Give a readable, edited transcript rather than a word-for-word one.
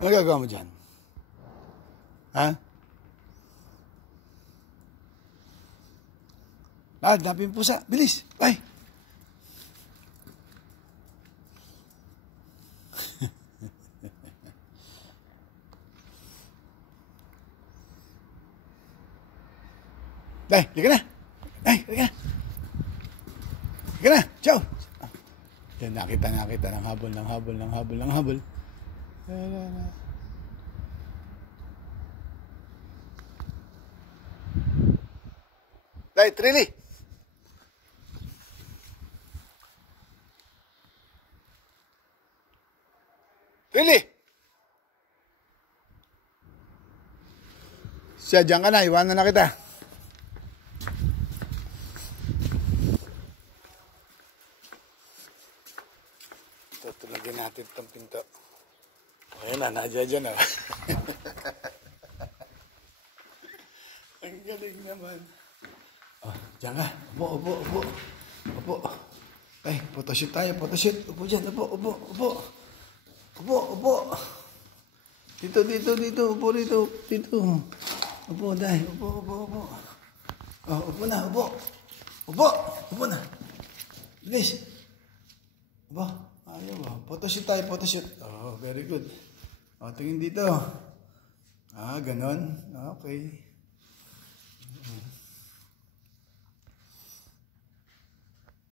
Ano gagawa mo dyan? Ha? Hanapin pusa. Bilis. Ay. Dai, liga na. Ay, liga na. Liga na. Ciao. Yan, nakita ng habol. Dai, Trilly. Trilly. Siya, dyan ka na. Iwanan na kita. Tutulagin natin itong pinto. Ayan na, nadya dyan na. Ang galing naman. Oh, diyan ka. Upo. Ay, photoshoot tayo, photoshoot. Upo dyan, upo. Dito. Upo dito. Upo, dahil. Upo. Oh, upo na. Upo na. Bilis. Upo. Ayaw ba? Photoshoot tayo, photoshoot. Oh, very good. O, tingin dito. Ganon. Okay.